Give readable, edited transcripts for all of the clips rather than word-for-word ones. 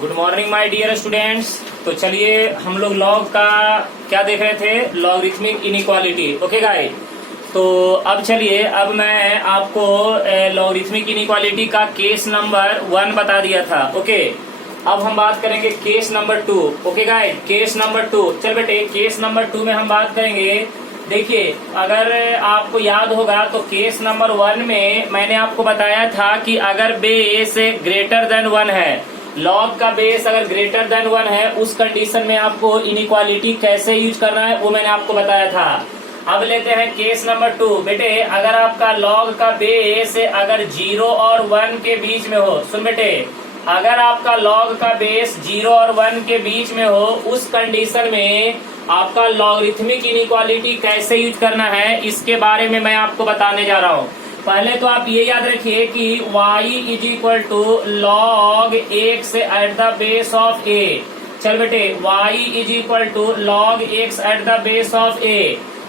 Good morning my dear students. तो चलिए हम लोग लॉग का क्या देख रहे थे, लॉगरिथमिक इनइक्वालिटी। ओके गाइस, तो अब चलिए अब मैं आपको लॉगरिथमिक इनइक्वालिटी का केस नंबर 1 बता दिया था। ओके, अब हम बात करेंगे case number 2। Okay guys, case number 2। चल बेटे, केस नंबर 2 में हम बात करेंगे। देखिए, अगर आपको याद होगा तो केस नंबर 1 में मैंने आपको बताया था कि अगर बेस ग्रेटर देन 1 है, लॉग का बेस अगर ग्रेटर देन 1 है, उस कंडीशन में आपको इनइक्वालिटी कैसे यूज करना है वो मैंने आपको बताया था। अब लेते हैं केस नंबर 2। बेटे, अगर आपका लॉग का बेस अगर 0 और 1 के बीच में हो, सुन बेटे, अगर आपका लॉग का बेस 0 और 1 के बीच में हो, उस कंडीशन में आपका लॉगरिथमिक इनइक्वालिटी कैसे यूज करना है, इसके बारे में मैं आपको बताने जा रहा हूँ। पहले तो आप ये याद रखिए कि y is equal to log x at the base of a। चल बेटे, y is equal to log x at the base of a।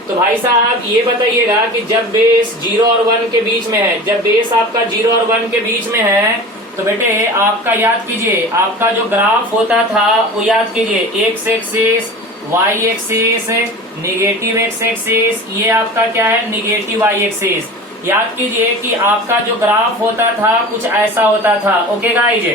तो भाई साहब ये बताइएगा कि जब बेस 0 और 1 के बीच में है, जब बेस आपका 0 और 1 के बीच में है, तो बेटे आपका याद कीजिए, आपका जो ग्राफ होता था वो याद कीजिए, x axis, y axis, negative x axis, ये आपका क्या है, निगेटिव y एक्सिस। याद कीजिए कि आपका जो ग्राफ होता था कुछ ऐसा होता था। ओके गाइज,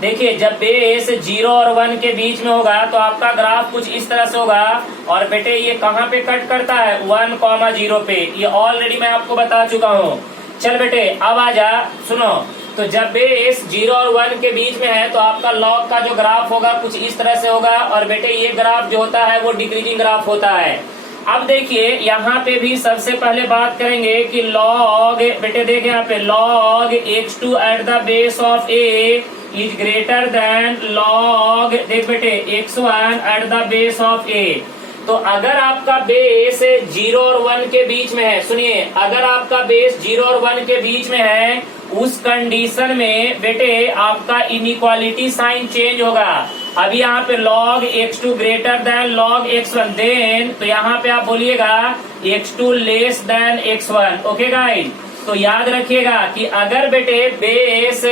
देखिए जब बेस 0 और 1 के बीच में होगा तो आपका ग्राफ कुछ इस तरह से होगा। और बेटे ये कहाँ पे कट करता है, 1,0 पे। ये ऑलरेडी मैं आपको बता चुका हूँ। चल बेटे अब आजा, सुनो। तो जब बेस 0 और 1 के बीच में है तो आपका लॉग का जो ग्राफ होगा कुछ इस तरह से होगा। और बेटे ये ग्राफ जो होता है वो डिक्रीजिंग ग्राफ होता है। अब देखिए यहाँ पे भी सबसे पहले बात करेंगे कि लॉग, बेटे देखिए यहाँ पे log x2 at the base of a is greater than log, देख बेटे, x1 at the base of a। तो अगर आपका बेस 0 और 1 के बीच में है, सुनिए, अगर आपका बेस 0 और 1 के बीच में है, उस कंडीशन में बेटे आपका इनइक्वालिटी साइन चेंज होगा। अभी यहाँ पे log x2 greater than log x1, then तो यहाँ पे आप बोलिएगा x2 less than x1। Okay guys, तो याद रखिएगा कि अगर बेटे बेस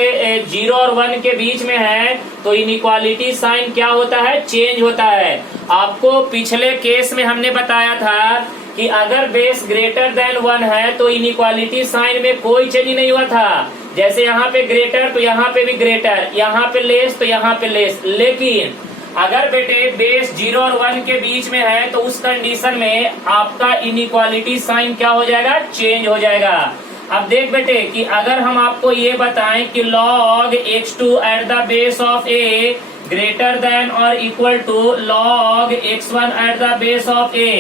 0 और 1 के बीच में है तो इनइक्वालिटी साइन क्या होता है, चेंज होता है। आपको पिछले केस में हमने बताया था कि अगर बेस ग्रेटर देन 1 है तो इनइक्वालिटी साइन में कोई चेंज नहीं हुआ था। जैसे यहाँ पे ग्रेटर तो यहाँ पे भी ग्रेटर, यहाँ पे लेस तो यहाँ पे लेस। लेकिन अगर बेटे बेस 0 और 1 के बीच में है तो उस कंडीशन में आपका इनइक्वालिटी साइन क्या हो जाएगा, चेंज हो जाएगा। अब देख बेटे कि अगर हम आपको ये बताएं कि log x2 at the base of a greater than और equal to log x1 at the base of a,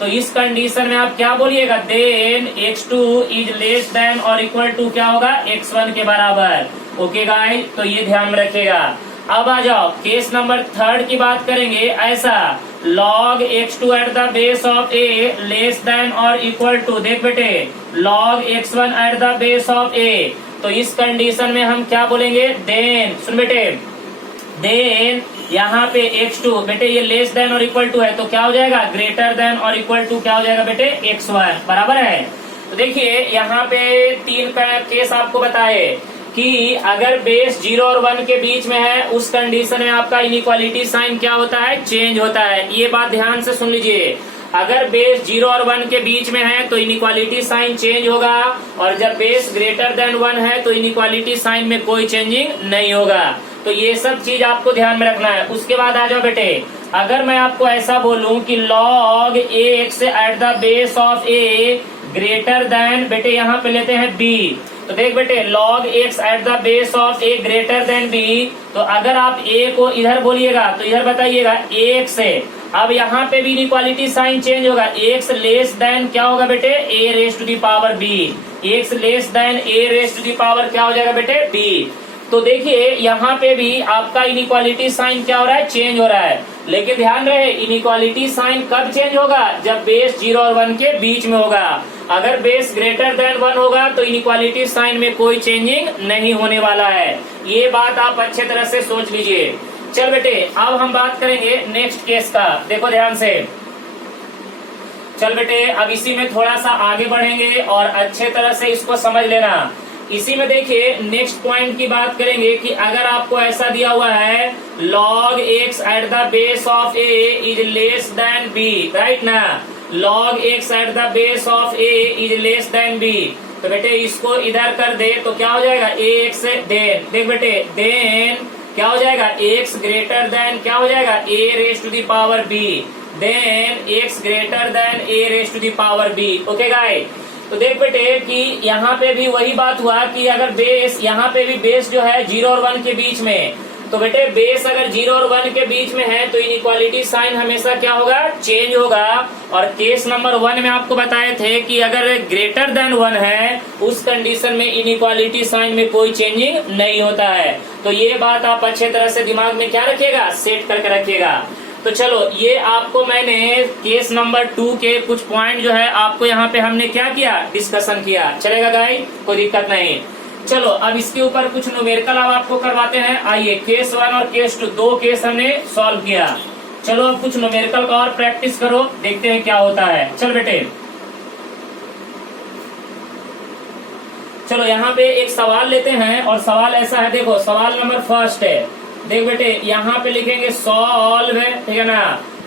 तो इस कंडीशन में आप क्या बोलिएगा, then x2 is less than और इक्वल टू क्या होगा, x1 के बराबर। ओके गाइस, तो ये ध्यान रखिएगा। अब आ जाओ केस नंबर 3 की बात करेंगे। ऐसा log x2 at the base of a less than और इक्वल टू, देख बेटे, log x1 at the base of a। तो इस कंडीशन में हम क्या बोलेंगे, देन, सुन बेटे, देन यहाँ पे x2 बेटे ये लेस देन और इक्वल टू है तो क्या हो जाएगा, ग्रेटर देन और इक्वल टू क्या हो जाएगा बेटे, x1 बराबर है। तो देखिए यहाँ पे 3 का केस आपको बताए कि अगर बेस 0 और 1 के बीच में है, उस कंडीशन में आपका इनइक्वालिटी साइन क्या होता है, चेंज होता है। ये बात ध्यान से सुन लीजिए, अगर बेस 0 और 1 के बीच में है तो इनइक्वालिटी साइन चेंज होगा, और जब बेस ग्रेटर देन 1 है तो इनइक्वालिटी साइन में कोई चेंजिंग नहीं होगा। तो ये सब चीज आपको ध्यान में रखना है। उसके बाद आ जाओ बेटे, अगर मैं आपको ऐसा बोलूं कि log x at the base of a greater then, बेटे यहाँ पे लेते हैं b, तो देख बेटे log x at the base of a greater then b, तो अगर आप a को इधर बोलिएगा तो इधर बताइएगा x है। अब यहाँ पे भी इनइक्वालिटी साइन चेंज होगा, x लेस देन क्या होगा बेटे, a raise to the power b, x less than a raise to the power क्या हो जाएगा बेटे, b। तो देखिए यहाँ पे भी आपका इनइक्वालिटी साइन क्या हो रहा है, चेंज हो रहा है। लेकिन ध्यान रहे इनइक्वालिटी साइन कब चेंज होगा, जब बेस 0 और 1 के बीच में होगा। अगर बेस ग्रेटर देन 1 होगा तो इनइक्वालिटी साइन में कोई चेंजिंग नहीं होने वाला है। ये बात आप अच्छे तरह से सोच लीजिए। चल बेटे अब हम बात करेंगे नेक्स्ट केस का, देखो ध्यान से। चल बेटे अब इसी में थोड़ा सा आगे बढ़ेंगे और अच्छे तरह से इसको समझ लेना। इसी में देखिए नेक्स्ट पॉइंट की बात करेंगे कि अगर आपको ऐसा दिया हुआ है log x at the base of a is less then b, right ना, log x at the base of a is less then b, तो बेटे इसको इधर कर दे तो क्या हो जाएगा ax देन, देख बेटे देन क्या हो जाएगा x ग्रेटर देन क्या हो जाएगा a raise to the power b, then x greater than a raise to the power b। Okay guys, तो देख बेटे कि यहाँ पे भी वही बात हुआ कि अगर बेस, यहाँ पे भी बेस जो है 0 और 1 के बीच में, तो बेटे बेस अगर 0 और 1 के बीच में है तो इनइक्वालिटी साइन हमेशा क्या होगा, चेंज होगा। और केस नंबर 1 में आपको बताए थे कि अगर ग्रेटर देन 1 है उस कंडीशन में इनइक्वालिटी साइन में कोई चेंजिंग नहीं होता है। तो ये बात आप अच्छे तरह से दिमाग में क्या रखिएगा, सेट करके रखिएगा। तो चलो ये आपको मैंने केस नंबर 2 के कुछ पॉइंट जो है आपको यहाँ पे हमने क्या किया, डिस्कशन किया, चलेगा गाइस, कोई दिक्कत नहीं। चलो अब इसके ऊपर कुछ न्यूमेरिकल अब आपको करवाते हैं। आइए केस 1 और केस 2 दो केस हमने सॉल्व किया। चलो अब कुछ न्यूमेरिकल का और प्रैक्टिस करो, देखते हैं क्या होता है। चल बेटे चलो यहाँ पे एक सवाल लेते हैं और सवाल ऐसा है, देखो सवाल नंबर फर्स्ट है, देख बेटे यहाँ पे लिखेंगे सॉल्व, ठीक है ना,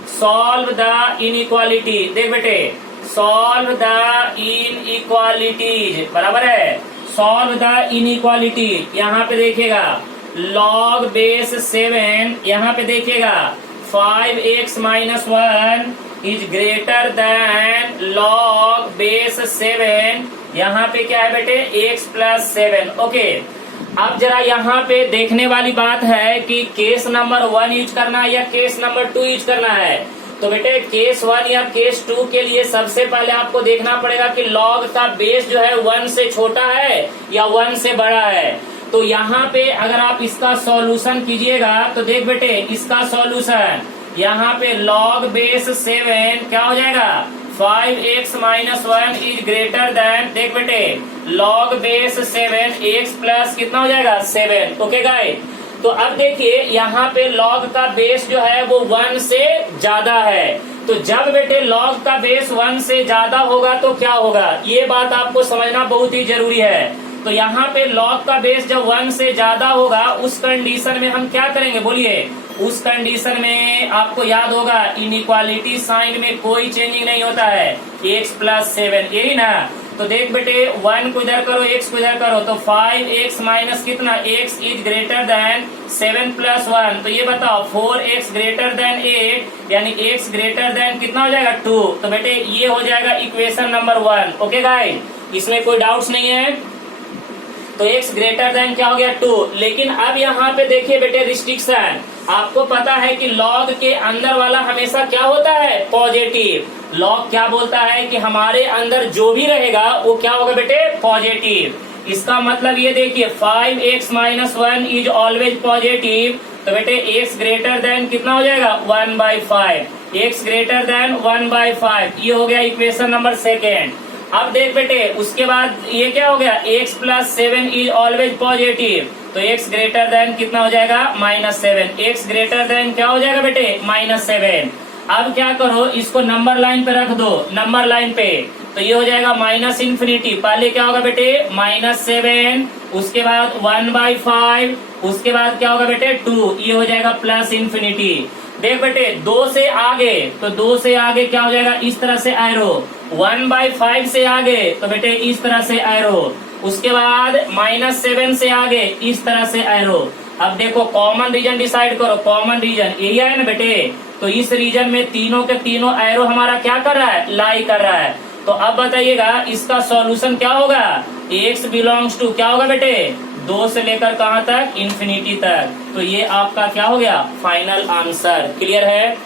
सॉल्व द इनइक्वालिटी, देख बेटे सॉल्व द इनइक्वालिटीज, बराबर है, सॉल्व द इनइक्वालिटी। यहाँ पे देखिएगा log बेस 7, यहाँ पे देखिएगा 5x minus 1 is greater than log base 7, यहाँ पे क्या है बेटे x प्लस 7। ओके, अब जरा यहाँ पे देखने वाली बात है कि केस नंबर 1 यूज करना है या केस नंबर 2 यूज करना है। तो बेटे केस 1 या केस 2 के लिए सबसे पहले आपको देखना पड़ेगा कि log का बेस जो है 1 से छोटा है या 1 से बड़ा है। तो यहाँ पे अगर आप इसका सॉल्यूशन कीजिएगा तो देख बेटे इसका सॉल्यूशन यहाँ पे log बेस 7 क्या हो जाएगा, 5x minus 1 is greater than, देख बेटे log बेस 7 x प्लस कितना हो जाएगा 7। ओके गाइस, तो अब देखिए यहाँ पे log का बेस जो है वो 1 से ज्यादा है। तो जब बेटे log का बेस 1 से ज्यादा होगा तो क्या होगा, ये बात आपको समझना बहुत ही जरूरी है। तो यहाँ पे log का बेस जब 1 से ज्यादा होगा उस कंडीशन में हम क्या करेंगे, बोलिए, उस कंडीशन में आपको याद होगा इनइक्वालिटी साइन में कोई चेंजिंग नहीं होता है, x प्लस 7, यही ना। तो देख बेटे 1 को इधर करो, x को इधर करो, तो 5x माइनस कितना x is greater than 7 plus 1। तो ये बताओ 4x ग्रेटर देन 8 यानी x ग्रेटर देन कितना हो जाएगा 2। तो बेटे ये हो जाएगा इक्वेशन नंबर 1। ओके गाइस, इसमें कोई डाउट्स नहीं है। तो x ग्रेटर देन क्या हो गया 2। लेकिन अब यहाँ पे देखिए बेटे रिस्ट्रिक्शन, आपको पता है कि log के अंदर वाला हमेशा क्या होता है, पॉजिटिव। log क्या बोलता है कि हमारे अंदर जो भी रहेगा वो क्या होगा बेटे, पॉजिटिव। इसका मतलब ये देखिए 5x minus 1 is always positive. तो बेटे x ग्रेटर देन कितना हो जाएगा 1/5, x ग्रेटर देन 1/5, ये हो गया इक्वेशन नंबर 2। अब देख बेटे उसके बाद ये क्या हो गया, x plus 7 is always positive. तो x ग्रेटर देन कितना हो जाएगा -7, x ग्रेटर देन क्या हो जाएगा बेटे -7। अब क्या करो, इसको नंबर लाइन पे रख दो, नंबर लाइन पे, तो ये हो जाएगा माइनस इन्फिनिटी। पहले क्या होगा बेटे -7, उसके बाद 1/5, उसके बाद क्या होगा बेटे 2, ये हो जाएगा प्लस इन्फिनिटी। देख बेटे 2 से आगे, तो 2 से आगे क्या हो जाएगा, इस तरह से एरो। 1/5 से आगे तो बेटे इस तरह से एरो। उसके बाद -7 से आगे इस तरह से एरो। अब देखो कॉमन रीजन डिसाइड करो, कॉमन रीजन एरिया है ना बेटे, तो इस रीजन में तीनों के तीनों एरो हमारा क्या कर रहा है, लाई कर रहा है। तो अब बताइएगा इसका सॉल्यूशन क्या होगा, x बिलोंग्स टू क्या होगा बेटे 2 से लेकर कहां तक, इन्फिनिटी तक। तो ये आपका क्या हो गया, फाइनल आंसर। क्लियर है?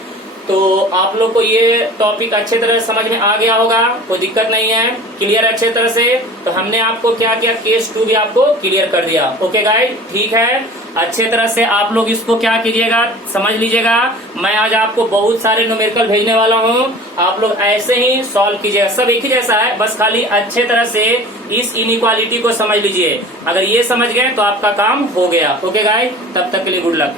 तो आप लोग को ये टॉपिक अच्छे तरह से समझ में आ गया होगा, कोई दिक्कत नहीं है, क्लियर अच्छे तरह से। तो हमने आपको क्या किया, केस 2 भी आपको क्लियर कर दिया। ओके गाइस, ठीक है, अच्छे तरह से आप लोग इसको क्या कीजिएगा, समझ लीजिएगा। मैं आज आपको बहुत सारे न्यूमेरिकल भेजने वाला हूँ, आप लोग ऐसे ही सॉल्व कीजिएगा। सब एक ही जैसा है, बस खाली अच्छे तरह से इस इनइक्वालिटी को समझ लीजिए। अगर ये समझ गए तो आपका काम हो गया। ओके गाइस, तब तक के लिए गुड लक।